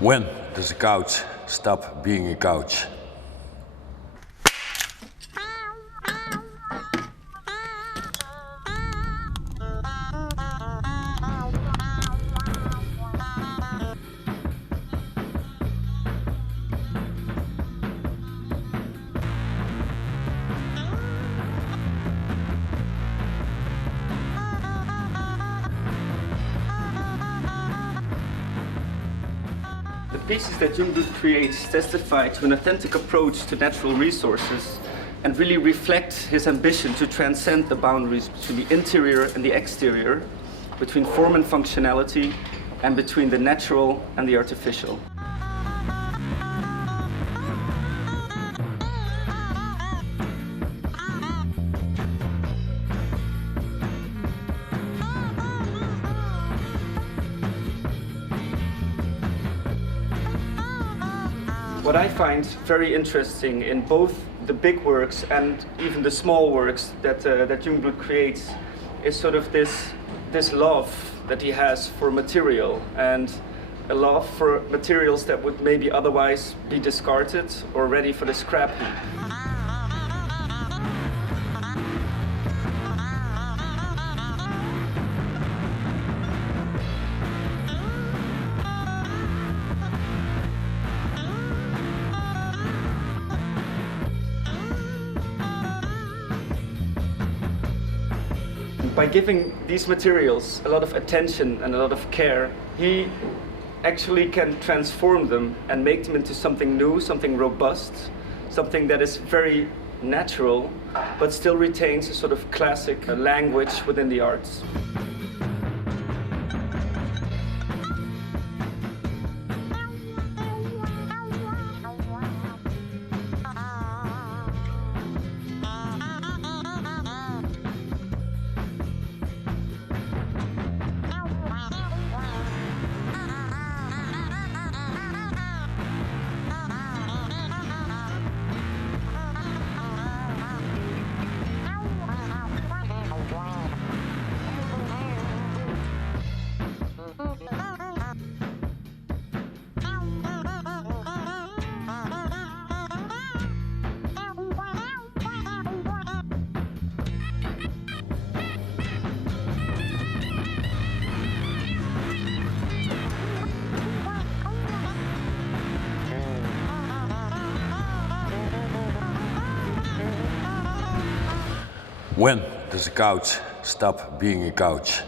When does a couch stop being a couch? The pieces that Jungblut creates testify to an authentic approach to natural resources and really reflect his ambition to transcend the boundaries between the interior and the exterior, between form and functionality, and between the natural and the artificial. What I find very interesting in both the big works and even the small works that Jungblut creates is sort of this love that he has for material, and a love for materials that would maybe otherwise be discarded or ready for the scrap heap. By giving these materials a lot of attention and a lot of care, he actually can transform them and make them into something new, something robust, something that is very natural, but still retains a sort of classic language within the arts. When does a couch stop being a couch?